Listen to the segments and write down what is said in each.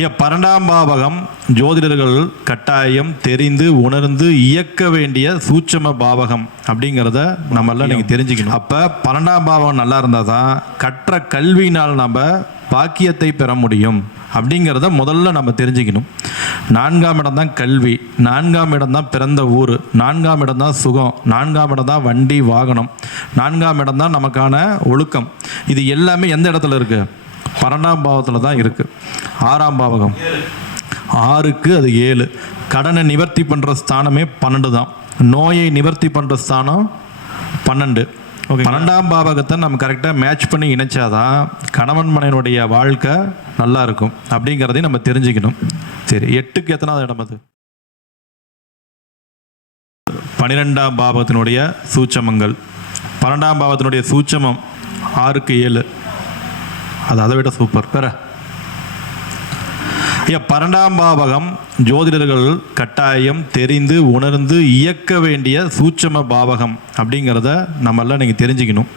12ஆம் பாவகம் ஜோதிடர்கள் கட்டாயம் தெரிந்து உணர்ந்து இயக்க வேண்டிய சூட்சம பாவகம் அப்படிங்கிறத நம்மளாம் நீங்கள் தெரிஞ்சுக்கணும். அப்போ 12ஆம் பாவகம் நல்லா இருந்தால் தான் கற்ற கல்வியினால் நம்ம பாக்கியத்தை பெற முடியும் அப்படிங்கிறத முதல்ல நம்ம தெரிஞ்சுக்கணும். 4ஆம் இடம் தான் கல்வி, 4ஆம் இடம் தான் பிறந்த ஊர், 4ஆம் இடம் தான் சுகம், 4ஆம் இடம் தான் வண்டி வாகனம், 4ஆம் இடம் தான் நமக்கான ஒழுக்கம். இது எல்லாமே எந்த இடத்துல இருக்குது? 12ஆம் பாவத்தில் தான் இருக்குது. 6ஆம் பாவகம் 6க்கு அது 7. கடனை நிவர்த்தி பண்ணுற ஸ்தானமே 12 தான். நோயை நிவர்த்தி பண்ணுற ஸ்தானம் 12. 12ஆம் பாவகத்தை நம்ம கரெக்டாக மேட்ச் பண்ணி இணைச்சாதான் கணவன் மனைவனுடைய வாழ்க்கை நல்லா இருக்கும் அப்படிங்கிறதையும் நம்ம தெரிஞ்சுக்கணும். சரி, 8க்கு எத்தனாவது இடம் அது? 12ஆம் பாவத்தினுடைய சூட்சமங்கள். 12ஆம் பாவத்தினுடைய சூட்சமம் 6க்கு 7. அது அதை விட சூப்பர். வேற 12ஆம் பாவகம் ஜோதிடர்கள் கட்டாயம் தெரிந்து உணர்ந்து இயக்க வேண்டிய சூட்சம பாவகம் அப்படிங்கிறத நம்மளாம் நீங்கள் தெரிஞ்சுக்கணும்.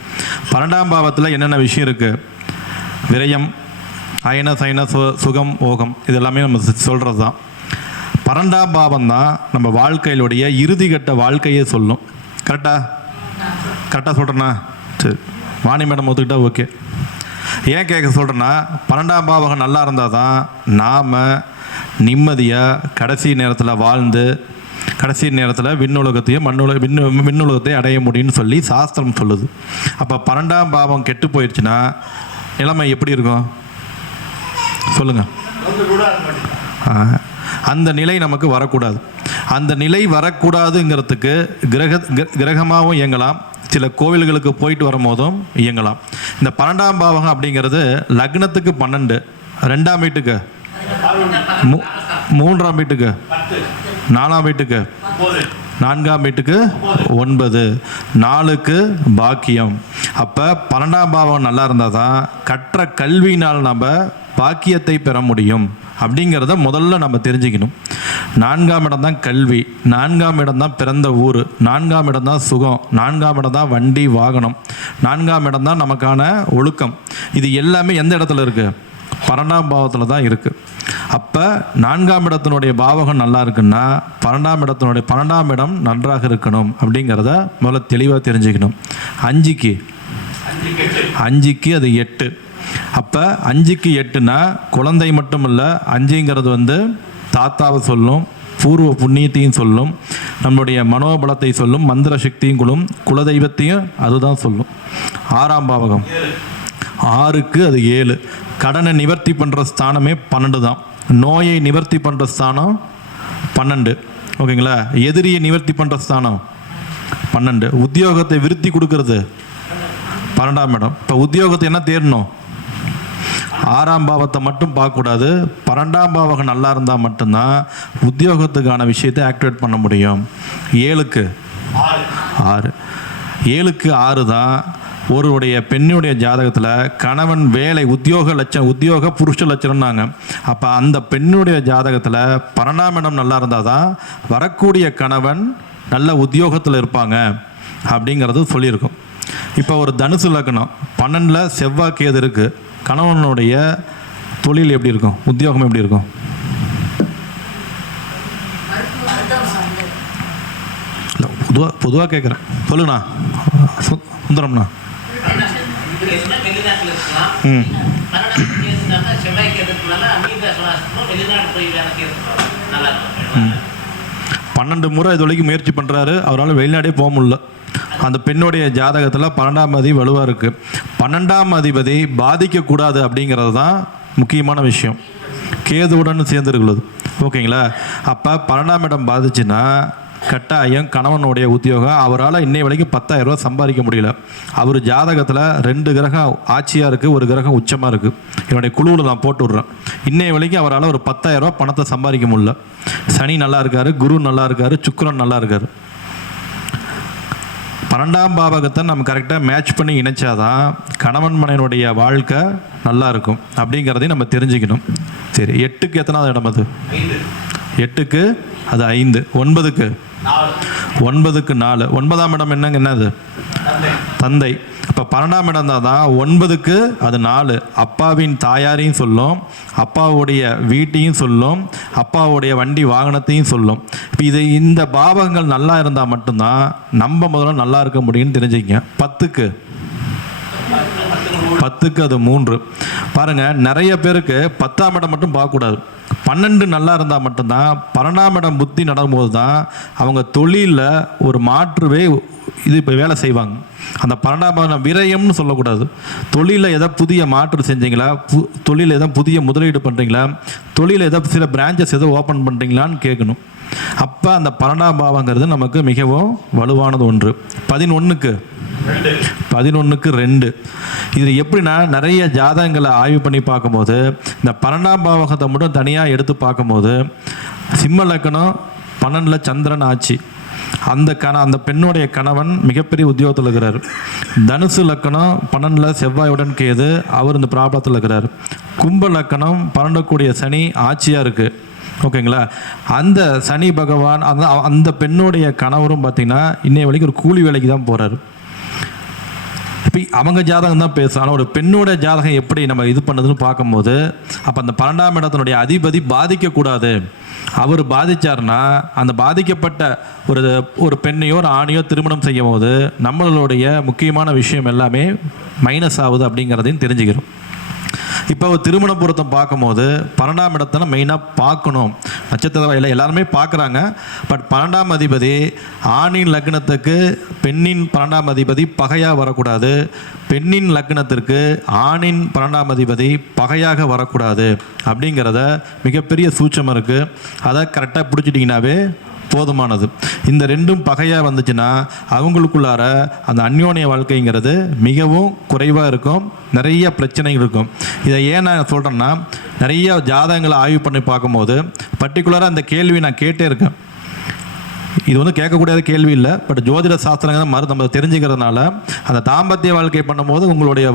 12ஆம் பாவத்தில் என்னென்ன விஷயம் இருக்குது? விரயம், அயன சயன சுகம் ஓகம், இதெல்லாமே நம்ம சொல்கிறது தான். 12ஆம் பாவம் தான் நம்ம வாழ்க்கையிலுடைய இறுதிக்கட்ட வாழ்க்கையே சொல்லும். கரெக்டாக சொல்கிறேண்ணா? சரி, வாணி மேடம் ஒத்துக்கிட்டா ஓகே. ஏன் கேட்க சொல்கிறேன்னா, 12ஆம் பாவகம் நல்லா இருந்தால் தான் நாம் நிம்மதியாக கடைசி நேரத்தில் வாழ்ந்து கடைசி நேரத்தில் விண்ணுலகத்தையும் விண்ணுலகத்தையும் அடைய முடியும்னு சொல்லி சாஸ்திரம் சொல்லுது. அப்போ 12ஆம் பாவம் கெட்டு போயிடுச்சுன்னா நிலைமை எப்படி இருக்கும் சொல்லுங்கள்? அந்த நிலை நமக்கு வரக்கூடாது. அந்த நிலை வரக்கூடாதுங்கிறதுக்கு கிரகமாகவும் இயங்கலாம், சில கோவில்களுக்கு போயிட்டு வரும்போதும் இயங்கலாம். இந்த 12ஆம் பாவகம் அப்படிங்கிறது லக்னத்துக்கு 12, 2ஆம் வீட்டுக்கு 3ஆம் வீட்டுக்கு 4ஆம் வீட்டுக்கு 4ஆம் வீட்டுக்கு 9, 4க்கு பாக்கியம். அப்போ 12ஆம் பாவகம் நல்லா இருந்தால் தான் கற்ற கல்வியினால் நம்ம பாக்கியத்தை பெற முடியும் அப்படிங்கிறத முதல்ல நம்ம தெரிஞ்சுக்கணும். 4ஆம் இடம் தான் கல்வி, 4ஆம் இடம் தான் பிறந்த ஊர், 4ஆம் இடம் தான் சுகம், 4ஆம் இடம் தான் வண்டி வாகனம், 4ஆம் இடம் தான் நமக்கான ஒழுக்கம். இது எல்லாமே எந்த இடத்துல இருக்குது? 12ஆம் பாவத்தில் தான் இருக்குது. அப்போ 4ஆம் இடத்தினுடைய பாவகம் நல்லா இருக்குன்னா 12ஆம் இடம் நன்றாக இருக்கணும் அப்படிங்கிறத முதல்ல தெளிவாக தெரிஞ்சுக்கணும். 5க்கு அது 8. அப்போ 5க்கு 8னா குழந்தை மட்டும் இல்லை, 5ங்கிறது தாத்தாவை சொல்லும், பூர்வ புண்ணியத்தையும் சொல்லும், நம்மளுடைய மனோபலத்தை சொல்லும், மந்திர சக்தியும் சொல்லும், குலதெய்வத்தையும் அதுதான் சொல்லும். 6ஆம் பாவகம் 6க்கு அது 7. கடனை நிவர்த்தி பண்ணுற ஸ்தானமே 12 தான். நோயை நிவர்த்தி பண்ணுற ஸ்தானம் 12. ஓகேங்களா? எதிரியை நிவர்த்தி பண்ணுற ஸ்தானம் 12. உத்தியோகத்தை விருத்தி கொடுக்கறது 12ஆம் இடம். இப்போ உத்தியோகத்தை என்ன தேடணும்? 6ஆம் பாவத்தை மட்டும் பார்க்கக்கூடாது. 12ஆம் பாவகம் நல்லா இருந்தால் மட்டும்தான் உத்தியோகத்துக்கான விஷயத்தை ஆக்டிவேட் பண்ண முடியும். 7க்கு 6 தான் ஒருவருடைய பெண்ணுடைய ஜாதகத்தில் கணவன் வேலை உத்தியோக புருஷ லட்சணம்னாங்க. அப்போ அந்த பெண்ணுடைய ஜாதகத்தில் 12ஆம் இடம் நல்லா இருந்தால் தான் வரக்கூடிய கணவன் நல்ல உத்தியோகத்தில் இருப்பாங்க அப்படிங்கிறது சொல்லியிருக்கும். இப்போ ஒரு தனுசு லக்னம் 12ல் செவ்வாய் கேது இருக்குது. கணவனுடைய தொழில் எப்படி இருக்கும்? உத்தியோகம் எப்படி இருக்கும்? பொதுவாக கேட்குறேன், சொல்லுங்கண்ணா. சுந்தரம்ண்ணா. ம் 12 முறை இது வரைக்கும் முயற்சி பண்ணுறாரு, அவரால் வெளிநாடே போக முடியல. அந்த பெண்ணுடைய ஜாதகத்தில் 12ஆம் அதிபதி வலுவாக இருக்குது. 12ஆம் அதிபதி பாதிக்கக்கூடாது அப்படிங்கிறது தான் முக்கியமான விஷயம். கேதுவுடன் சேர்ந்துருக்குள்ளது. ஓகேங்களா? அப்போ 12ஆம் இடம் பாதிச்சுன்னா கட்டாயம் கணவனுடைய உத்தியோகம் அவரால் இன்னை வரைக்கும் 10,000 ரூபா சம்பாதிக்க முடியல. அவர் ஜாதகத்தில் 2 கிரகம் ஆட்சியாக இருக்குது, ஒரு கிரகம் உச்சமாக இருக்குது. என்னுடைய குழுவில் நான் போட்டு விட்றேன். இன்னை வரைக்கும் அவரால் ஒரு 10,000 ரூபா பணத்தை சம்பாதிக்க முடியல. சனி நல்லா இருக்கார், குரு நல்லா இருக்கார், சுக்கிரன் நல்லா இருக்கார். 12ஆம் பாவகத்தை நம்ம கரெக்டாக மேட்ச் பண்ணி இணைச்சாதான் கணவன் மனைவனுடைய வாழ்க்கை நல்லா இருக்கும் அப்படிங்கிறதையும் நம்ம தெரிஞ்சுக்கணும். சரி, 8க்கு எத்தனாவது இடம் அது? 8க்கு அது 5. 9க்கு 4. 9ஆம் இடம் என்னது? தந்தை. இப்போ 12ஆம் இடம் தான் 9க்கு அது 4, அப்பாவின் தாயாரையும் சொல்லும், அப்பாவுடைய வீட்டையும் சொல்லும், அப்பாவுடைய வண்டி வாகனத்தையும் சொல்லும். இப்போ இந்த பாவகங்கள் நல்லா இருந்தால் மட்டும்தான் நம்ம முதல்ல நல்லா இருக்க முடியும்னு தெரிஞ்சுக்கங்க. 10க்கு அது 3. பாருங்க, நிறைய பேருக்கு 10ஆம் இடம் மட்டும் பார்க்கக்கூடாது. 12 நல்லா இருந்தால் மட்டும்தான் 12ஆம் இடம் புத்தி நடக்கும்போது தான் அவங்க தொழிலில் ஒரு மாற்றுவே இது இப்போ வேலை செய்வாங்க. அந்த 12ஆம் இடம் விரயம்னு சொல்லக்கூடாது. தொழிலில் எதாவது புதிய மாற்று செஞ்சீங்களா, தொழிலில் எதாவது புதிய முதலீடு பண்ணுறீங்களா, தொழிலில் எதாவது சில பிரான்ச்சஸ் எதாவது ஓப்பன் பண்ணுறீங்களான்னு கேட்கணும். அப்போ அந்த 12ஆம் பாவங்கிறது நமக்கு மிகவும் வலுவானது ஒன்று. 11க்கு 2. இது எப்படின்னா, நிறைய ஜாதகங்களை ஆய்வு பண்ணி பார்க்கும்போது இந்த 12ஆம் பாவகத்தை மட்டும் தனியாக எடுத்து பார்க்கும்போது சிம்ம லக்னம் 12ல் சந்திரன் ஆட்சி, அந்த பெண்ணுடைய கணவன் மிகப்பெரிய உத்தியோகத்தில் இருக்கிறார். தனுசு லக்கணம் 12ல் செவ்வாயுடன் கேது, அவர் இந்த பிராபலத்தில் இருக்கிறார். கும்ப லக்கணம் 12 சனி ஆட்சியாக இருக்குது. ஓகேங்களா? அந்த சனி பகவான் அந்த பெண்ணுடைய கணவரும் பார்த்திங்கன்னா இன்னைய வரைக்கும் ஒரு கூலி வேலைக்கு தான் போகிறார். இப்போ அவங்க ஜாதகம் தான் பேசும். ஆனால் ஒரு பெண்ணோட ஜாதகம் எப்படி நம்ம இது பண்ணுதுன்னு பார்க்கும்போது, அப்போ அந்த 12ஆம் இடத்தினுடைய அதிபதி பாதிக்கக்கூடாது. அவர் பாதித்தார்னா அந்த பாதிக்கப்பட்ட ஒரு பெண்ணையோ ஒரு ஆணையோ திருமணம் செய்யும் போது நம்மளுடைய முக்கியமான விஷயம் எல்லாமே மைனஸ் ஆகுது அப்படிங்கிறதையும் தெரிஞ்சுக்கிறோம். இப்போ திருமண பொருத்தம் பார்க்கும்போது 12ஆம் இடத்துல மெயினாக பார்க்கணும். நட்சத்திர வகையில் எல்லாருமே பார்க்குறாங்க. பட் 12ஆம் அதிபதி ஆணின் லக்னத்துக்கு பெண்ணின் 12ஆம் அதிபதி பகையாக வரக்கூடாது, பெண்ணின் லக்னத்திற்கு ஆணின் 12ஆம் அதிபதி பகையாக வரக்கூடாது அப்படிங்கிறத மிகப்பெரிய சூட்சம் இருக்குது. அதை கரெக்டாக பிடிச்சிட்டிங்கனாவே போதுமானது. இந்த ரெண்டும் பகையாக வந்துச்சுன்னா அவங்களுக்குள்ளார அந்த அந்யோன்ய வாழ்க்கைங்கிறது மிகவும் குறைவாக இருக்கும், நிறைய பிரச்சனைகள் இருக்கும். இதை ஏன் நான் சொல்கிறேன்னா, நிறைய ஜாதகங்களை ஆய்வு பண்ணி பார்க்கும்போது பர்டிகுலராக அந்த கேள்வி நான் கேட்டே இருக்கேன். இது வந்து கேட்கக்கூடாத கேள்வி இல்லை, பட் ஜோதிட சாஸ்திரங்கள் நம்ம தெரிஞ்சுக்கிறதுனால அந்த தாம்பத்திய வாழ்க்கை பண்ணும்போது உங்களுடைய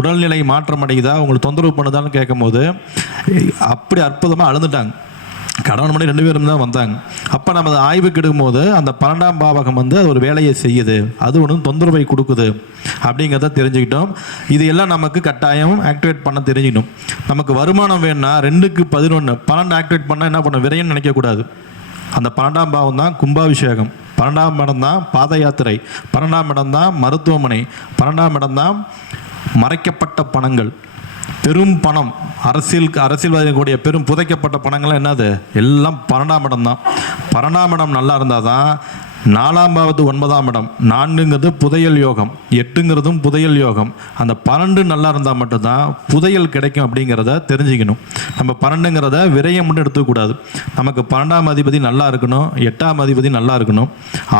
உடல்நிலை மாற்றம் அடையுதா, உங்களுக்கு தொந்தரவு பண்ணுதான்னு கேட்கும்போது அப்படி அற்புதமாக அழுந்துட்டாங்க. கணவன் மணி 2 பேரும் தான் வந்தாங்க. அப்போ நம்ம அதை ஆய்வுக்கு எடுக்கும்போது அந்த 12ஆம் பாவகம் வந்து அது ஒரு வேலையை செய்யுது, அது ஒன்று தொந்தரவை கொடுக்குது அப்படிங்கிறத தெரிஞ்சுக்கிட்டோம். இது எல்லாம் நமக்கு கட்டாயம் ஆக்டிவேட் பண்ண தெரிஞ்சுக்கணும். நமக்கு வருமானம் வேணும்னா 2க்கு 11 12 ஆக்டிவேட் பண்ணால் என்ன பண்ண விரையும் நினைக்கக்கூடாது. அந்த 12ஆம் பாவம் தான் கும்பாபிஷேகம், 12ஆம் இடம் தான் பாத யாத்திரை, 12ஆம் இடம் தான் மருத்துவமனை, 12ஆம் இடம் தான் மறைக்கப்பட்ட பணங்கள், பெரும் பணம், அரசியல்வாதிகள் கூடிய பெரும் புதைக்கப்பட்ட பணங்கள்லாம் என்னது எல்லாம் 12ஆம் இடம் தான். 12ஆம் இடம் நல்லா இருந்தால் தான் 4ஆம் பாவத்து 9ஆம் இடம், 4ங்கிறது புதையல் யோகம், 8ங்கிறதும் புதையல் யோகம். அந்த 12 நல்லா இருந்தால் மட்டும்தான் புதையல் கிடைக்கும் அப்படிங்கிறத தெரிஞ்சுக்கணும். நம்ம 12ங்கிறத விரயம் மட்டும் எடுத்துக்கூடாது. நமக்கு 12ஆம் அதிபதி நல்லா இருக்கணும், 8ஆம் அதிபதி நல்லா இருக்கணும்,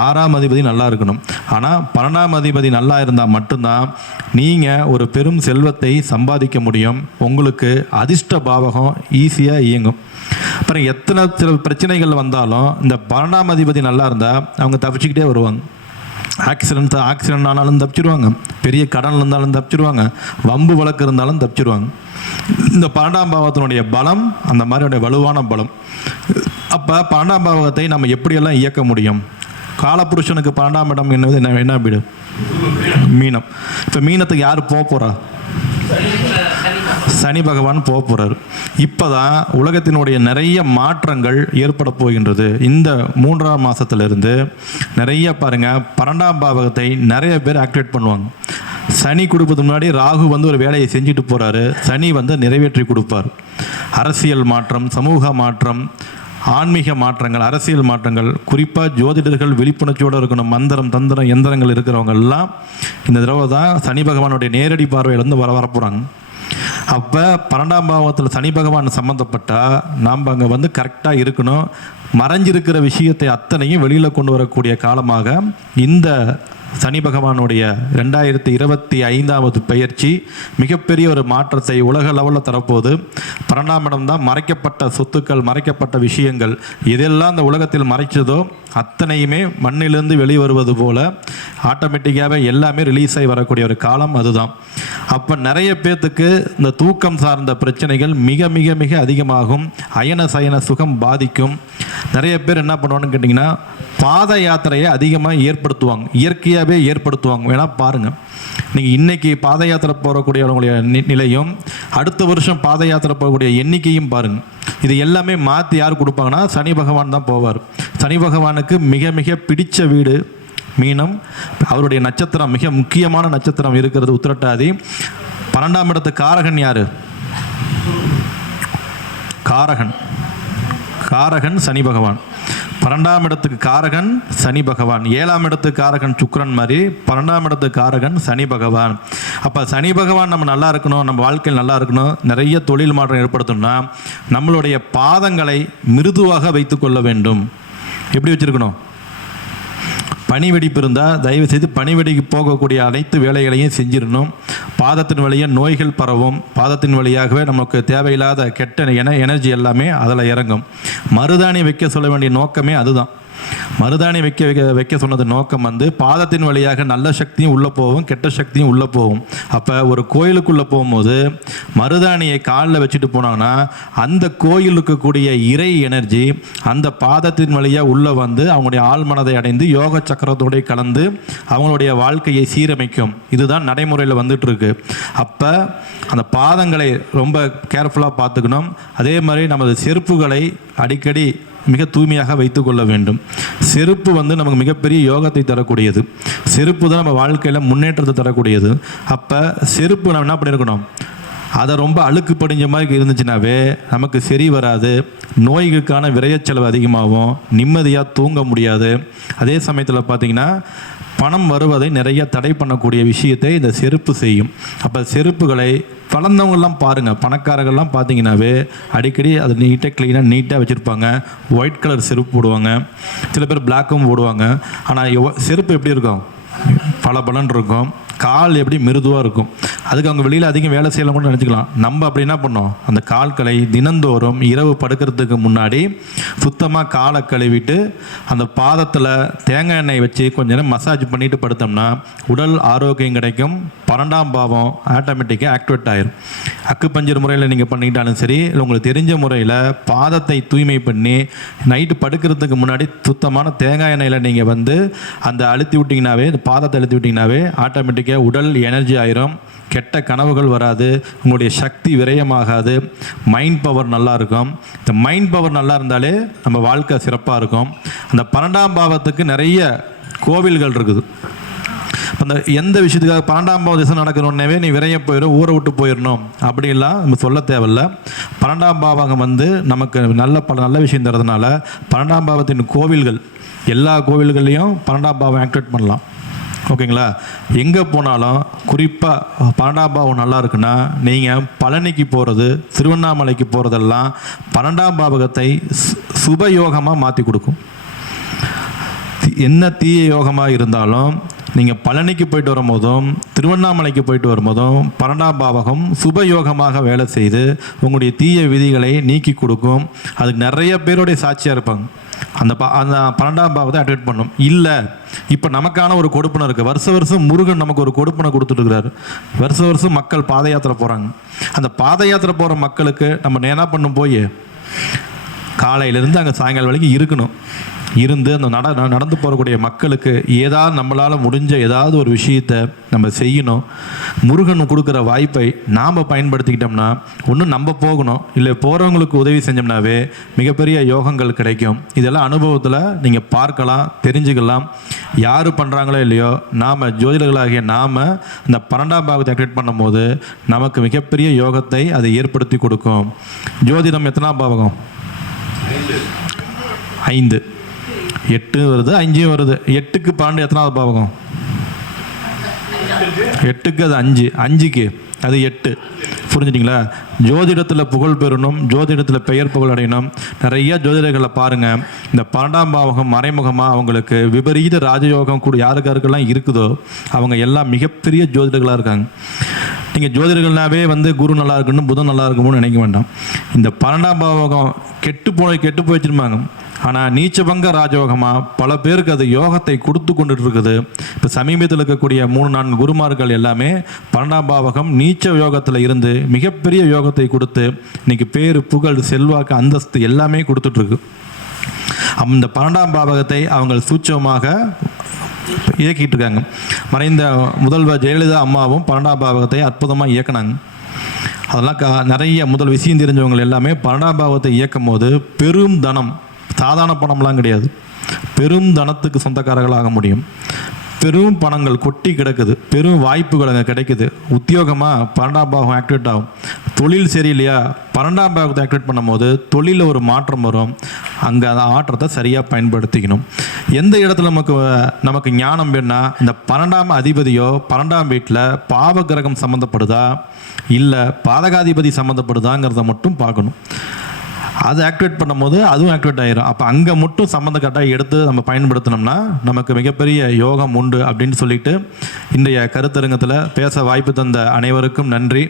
6ஆம் அதிபதி நல்லா இருக்கணும். ஆனால் 12ஆம் அதிபதி நல்லா இருந்தால் மட்டும்தான் நீங்கள் ஒரு பெரும் செல்வத்தை சம்பாதிக்க முடியும். உங்களுக்கு அதிர்ஷ்ட பாவகம் ஈஸியாக இயங்கும். அப்புறம் எத்தனை சில பிரச்சனைகள் வந்தாலும் இந்த 12ஆம் அதிபதி நல்லா இருந்தால் அவங்க தப்பிச்சுக்கிட்டே வருவாங்க. ஆக்சிடென்ட் ஆனாலும் தப்பிச்சிருவாங்க, பெரிய கடன் இருந்தாலும் தப்பிச்சிருவாங்க, வம்பு வழக்கு இருந்தாலும் தப்பிச்சிருவாங்க. இந்த 12ஆம் பாவத்தினுடைய பலம் அந்த மாதிரியோடைய வலுவான பலம். அப்போ 12ஆம் பாவத்தை நம்ம எப்படியெல்லாம் இயக்க முடியும்? காலபுருஷனுக்கு 12ஆம் இடம் என்னது என்ன வீடு? மீனம். இப்போ மீனத்துக்கு யார் போகிறா? சனி பகவான் போகிறார். இப்போ தான் உலகத்தினுடைய நிறைய மாற்றங்கள் ஏற்பட போகின்றது. இந்த 3ஆம் மாதத்திலிருந்து நிறைய பாருங்கள், 12ஆம் பாவகத்தை நிறைய பேர் ஆக்டிவேட் பண்ணுவாங்க. சனி கொடுப்பது முன்னாடி ராகு வந்து ஒரு வேலையை செஞ்சுட்டு போகிறாரு, சனி வந்து நிறைவேற்றி கொடுப்பார். அரசியல் மாற்றம், சமூக மாற்றம், ஆன்மீக மாற்றங்கள், அரசியல் மாற்றங்கள், குறிப்பாக ஜோதிடர்கள் விழிப்புணர்ச்சியோடு இருக்கணும். மந்திரம் தந்திரம் எந்திரங்கள் இருக்கிறவங்க எல்லாம் இந்த தடவை தான் சனி பகவானுடைய நேரடி பார்வையிலேருந்து வரப்போகிறாங்க. அப்போ 12ஆம் பாவத்தில் சனி பகவான் சம்மந்தப்பட்டால் நாம் அங்கே வந்து கரெக்டாக இருக்கணும். மறைஞ்சிருக்கிற விஷயத்தை அத்தனையும் வெளியில் கொண்டு வரக்கூடிய காலமாக இந்த சனி பகவானுடைய 2025 பெயர்ச்சி மிகப்பெரிய ஒரு மாற்றத்தை உலக லெவலில் தரப்போகுது. 12ஆம் இடம் தான் மறைக்கப்பட்ட சொத்துக்கள், மறைக்கப்பட்ட விஷயங்கள், இதெல்லாம் இந்த உலகத்தில் மறைச்சதோ அத்தனையுமே மண்ணிலிருந்து வெளிவருவது போல ஆட்டோமேட்டிக்காகவே எல்லாமே ரிலீஸ் ஆகி வரக்கூடிய ஒரு காலம் அதுதான். அப்போ நிறைய பேர்த்துக்கு இந்த தூக்கம் சார்ந்த பிரச்சனைகள் மிக மிக மிக அதிகமாகும். அயன சயன சுகம் பாதிக்கும். நிறைய பேர் என்ன பண்ணுவான்னு கேட்டிங்கன்னா பாத யாத்திரையை அதிகமாக ஏற்படுத்துவாங்க, இயற்கையாகவே ஏற்படுத்துவாங்க. வேணால் பாருங்கள், நீங்கள் இன்றைக்கி பாத யாத்திரை போகக்கூடியவங்களுடைய நிலையும் அடுத்த வருஷம் பாத யாத்திரை போகக்கூடிய எண்ணிக்கையும் பாருங்கள். இது எல்லாமே மாற்றி யார் கொடுப்பாங்கன்னா சனி பகவான் தான் போவார். சனி பகவானுக்கு மிக மிக பிடித்த வீடு மீனம். அவருடைய நட்சத்திரம் மிக முக்கியமான நட்சத்திரம் இருக்கிறது உத்திரட்டாதி. 12ஆம் இடத்து காரகன் யார்? காரகன் சனி பகவான். 12ஆம் இடத்துக்கு காரகன் சனி பகவான். 7ஆம் இடத்துக்கு காரகன் சுக்கிரன் மாதிரி 12ஆம் இடத்துக்கு காரகன் சனி பகவான். அப்போ சனி பகவான் நம்ம நல்லா இருக்கணும், நம்ம வாழ்க்கையில் நல்லா இருக்கணும், நிறைய தொழில் மாற்றம் ஏற்படுத்தணும்னா நம்மளுடைய பாதங்களை மிருதுவாக வைத்து கொள்ள வேண்டும். எப்படி வச்சுருக்கணும்? பனி வெடிப்பு இருந்தால் தயவு செய்து பனி வெடிக்கு போகக்கூடிய அனைத்து வேலைகளையும் செஞ்சிடணும். பாதத்தின் வழியாக நோய்கள் பரவும். பாதத்தின் வழியாகவே நமக்கு தேவையில்லாத கெட்ட எனர்ஜி எல்லாமே அதில் இறங்கும். மருதாணி வைக்க சொல்ல வேண்டிய நோக்கமே அதுதான். மருதாணி வைக்க சொன்னது நோக்கம் வந்து பாதத்தின் வழியாக நல்ல சக்தியும் உள்ளே போகும், கெட்ட சக்தியும் உள்ளே போகும். அப்போ ஒரு கோயிலுக்குள்ளே போகும்போது மருதாணியை காலில் வச்சுட்டு போனாங்கன்னா அந்த கோயிலுக்கு கூடிய இறை எனர்ஜி அந்த பாதத்தின் வழியாக உள்ளே வந்து அவங்களுடைய ஆழ்மனதை அடைந்து யோக சக்கரத்தோடு கலந்து அவங்களுடைய வாழ்க்கையை சீரமைக்கும். இதுதான் நடைமுறையில் வந்துட்டு இருக்கு. அப்போ அந்த பாதங்களை ரொம்ப கேர்ஃபுல்லாக பார்த்துக்கணும். அதே மாதிரி நமது செருப்புகளை அடிக்கடி மிக தூய்மையாக வைத்து கொள்ள வேண்டும். செருப்பு வந்து நமக்கு மிகப்பெரிய யோகத்தை தரக்கூடியது. செருப்பு தான் நம்ம வாழ்க்கையில் முன்னேற்றத்தை தரக்கூடியது. அப்போ செருப்பு நம்ம என்ன பண்ணியிருக்கணும், அதை ரொம்ப அழுக்கு படிஞ்ச மாதிரி இருந்துச்சுனாவே நமக்கு சரி வராது. நோய்களுக்கான விரயச்செலவு அதிகமாகும், நிம்மதியாக தூங்க முடியாது. அதே சமயத்தில் பார்த்திங்கன்னா பணம் வருவதை நிறைய தடை பண்ணக்கூடிய விஷயத்தை இந்த செருப்பு செய்யும். அப்போ செருப்புகளை வளர்ந்தவங்கெல்லாம் பாருங்கள், பணக்காரர்கள்லாம் பார்த்தீங்கன்னாவே அடிக்கடி அதை நீட்டாக வச்சுருப்பாங்க. ஒயிட் கலர் செருப்பு போடுவாங்க, சில பேர் பிளாக்கும் போடுவாங்க. ஆனால் செருப்பு எப்படி இருக்கும்? பல பலன் இருக்கும், கால் எப்படி மிருதுவாக இருக்கும். அதுக்கு அவங்க வெளியில் அதிகம் வேலை செய்யலாம் கூட நினச்சிக்கலாம். நம்ம அப்படி என்ன பண்ணோம், அந்த கால்களை தினந்தோறும் இரவு படுக்கிறதுக்கு முன்னாடி சுத்தமாக காலை கழுவிட்டு அந்த பாதத்தில் தேங்காய் எண்ணெய் வச்சு கொஞ்ச நேரம் மசாஜ் பண்ணிட்டு படுத்தோம்னா உடல் ஆரோக்கியம் கிடைக்கும். 12ஆம் பாவம் ஆட்டோமேட்டிக்காக ஆக்டிவேட் ஆயிரும். அக்குப்பஞ்சர் முறையில் நீங்கள் பண்ணிக்கிட்டாலும் சரி, இல்லை உங்களுக்கு தெரிஞ்ச முறையில் பாதத்தை தூய்மை பண்ணி நைட்டு படுக்கிறதுக்கு முன்னாடி சுத்தமான தேங்காய் எண்ணெயில் நீங்கள் வந்து அந்த அழுத்தி விட்டிங்கனாவே, இந்த பாதத்தை அழுத்தி விட்டிங்கனாவே ஆட்டோமேட்டிக்காக உடல் எனர்ஜி ஆயிரும். கெட்ட கனவுகள் வராது, உங்களுடைய சக்தி விரயமாகாது, மைண்ட் பவர் நல்லா இருக்கும். இந்த மைண்ட் பவர் நல்லா இருந்தாலே நம்ம வாழ்க்கை சிறப்பாக இருக்கும். அந்த 12ஆம் பாவத்துக்கு நிறைய கோவில்கள் இருக்குது. அந்த எந்த விஷயத்துக்காக 12ஆம் பாவ திசை நடக்கணுன்னே நீ விரைய போயிடும், ஊரை விட்டு போயிடணும் அப்படின்லாம் நம்ம சொல்ல தேவையில்லை. 12ஆம் பாவகம் வந்து நமக்கு நல்ல விஷயம் தரதுனால 12ஆம் பாவத்தின் கோவில்கள் எல்லா கோவில்கள்லையும் 12ஆம் பாவம் ஆக்டிவேட் பண்ணலாம். ஓகேங்களா? எங்கே போனாலும் குறிப்பாக 12ஆம் பாவம் நல்லா இருக்குன்னா நீங்கள் பழனிக்கு போகிறது, திருவண்ணாமலைக்கு போகிறதெல்லாம் 12ஆம் பாவகத்தை சுபயோகமாக மாற்றி கொடுக்கும். என்ன தீய யோகமாக இருந்தாலும் நீங்கள் பழனிக்கு போயிட்டு வரும்போதும் திருவண்ணாமலைக்கு போயிட்டு வரும்போதும் 12ஆம் பாவகம் சுபயோகமாக வேலை செய்து உங்களுடைய தீய விதிகளை நீக்கி கொடுக்கும். அதுக்கு நிறைய பேருடைய சாட்சியாக இருப்பாங்க. அந்த 12ஆம் பாவத்தை ஆக்டிவேட் பண்ணும். இல்லை இப்போ நமக்கான ஒரு கொடுப்பனை இருக்குது. வருஷம் முருகன் நமக்கு ஒரு கொடுப்பனை கொடுத்துட்டுருக்கிறாரு. வருஷம் மக்கள் பாத யாத்திரை போகிறாங்க. அந்த பாத யாத்திரை போகிற மக்களுக்கு நம்ம என்ன பண்ணும், போய் காலையிலேருந்து அங்கே சாயங்காலம் வரைக்கும் இருக்கணும். இருந்து அந்த நடந்து போகக்கூடிய மக்களுக்கு ஏதாவது நம்மளால் முடிஞ்ச ஏதாவது ஒரு விஷயத்தை நம்ம செய்யணும். முருகன் கொடுக்குற வாய்ப்பை நாம் பயன்படுத்திக்கிட்டோம்னா ஒன்று நம்ம போகணும், இல்லை போகிறவங்களுக்கு உதவி செஞ்சோம்னாவே மிகப்பெரிய யோகங்கள் கிடைக்கும். இதெல்லாம் அனுபவத்தில் நீங்கள் பார்க்கலாம், தெரிஞ்சுக்கலாம். யார் பண்ணுறாங்களோ இல்லையோ, நாம் ஜோதிடர்களாகிய நாம் இந்த 12ஆம் பாவத்தை ஆக்டிவேட் பண்ணும்போது நமக்கு மிகப்பெரிய யோகத்தை அதை ஏற்படுத்தி கொடுக்கும். ஜோதிடம் எத்தனாம் பாவகம்? 5. 8 வருது, 5 வருது. 8க்கு 12 எத்தனாவது பாவகம்? 8க்கு அது 5, 5க்கு அது 8. புரிஞ்சுட்டிங்களா? ஜோதிடத்தில் புகழ் பெறணும், ஜோதிடத்தில் பெயர் புகழ் அடையணும். நிறைய ஜோதிடர்களை பாருங்கள், இந்த 12ஆம் பாவகம் மறைமுகமாக அவங்களுக்கு விபரீத ராஜயோகம் கூட யாருக்காருக்கெல்லாம் இருக்குதோ அவங்க எல்லாம் மிகப்பெரிய ஜோதிடர்களாக இருக்காங்க. நீங்கள் ஜோதிடர்கள்னாவே வந்து குரு நல்லா இருக்கணும், புதன் நல்லா இருக்கணும்னு நினைக்க வேண்டாம். இந்த 12ஆம் பாவகம் கெட்டு போய் வச்சுருப்பாங்க. ஆனால் நீச்சபங்க ராஜயோகமாக பல பேருக்கு அது யோகத்தை கொடுத்து கொண்டுட்டு இருக்குது. இப்போ சமீபத்தில் இருக்கக்கூடிய 3-4 குருமார்கள் எல்லாமே 12ஆம் பாவகம் நீச்ச யோகத்தில் இருந்து மிகப்பெரிய யோகத்தை கொடுத்து இன்னைக்கு பேர், புகழ், செல்வாக்கு, அந்தஸ்து எல்லாமே கொடுத்துட்ருக்கு. அந்த 12ஆம் பாவகத்தை அவங்க சூட்சமாக இயக்கிட்டு இருக்காங்க. மறைந்த முதல்வர் ஜெயலலிதா அம்மாவும் 12ஆம் பாவகத்தை அற்புதமாக இயக்குனாங்க. அதெல்லாம் நிறைய முதல் விஷயம் தெரிஞ்சவங்க எல்லாமே 12ஆம் பாவத்தை இயக்கும் போது பெரும் தனம், சாதாரண பணம்லாம் கிடையாது, பெரும் தனத்துக்கு சொந்தக்காரர்களாக முடியும். பெரும் பணங்கள் கொட்டி கிடக்குது, பெரும் வாய்ப்புகள் அங்கே கிடைக்குது. உத்தியோகமாக 12ஆம் பாவம் ஆக்டிவேட் ஆகும். தொழில் சரியில்லையா, 12ஆம் பாவத்தை ஆக்டிவேட் பண்ணும்போது தொழிலில் ஒரு மாற்றம் வரும். அங்கே அந்த ஆற்றத்தை சரியாக பயன்படுத்திக்கணும். எந்த இடத்துல நமக்கு ஞானம் வேணும்னா, இந்த 12ஆம் அதிபதியோ 12ஆம் வீட்டில் பாவ கிரகம் சம்மந்தப்படுதா இல்லை பாதகாதிபதி சம்மந்தப்படுதாங்கிறத மட்டும் பார்க்கணும். அது ஆக்டிவேட் பண்ணும்போது அதுவும் ஆக்டிவேட் ஆகிரும். அப்போ அங்கே மட்டும் சம்மந்த கட்டாயம் எடுத்து நம்ம பயன்படுத்தினோம்னா நமக்கு மிகப்பெரிய யோகம் உண்டு அப்படின்னு சொல்லிட்டு இன்றைய கருத்தரங்கத்தில் பேச வாய்ப்பு தந்த அனைவருக்கும் நன்றி.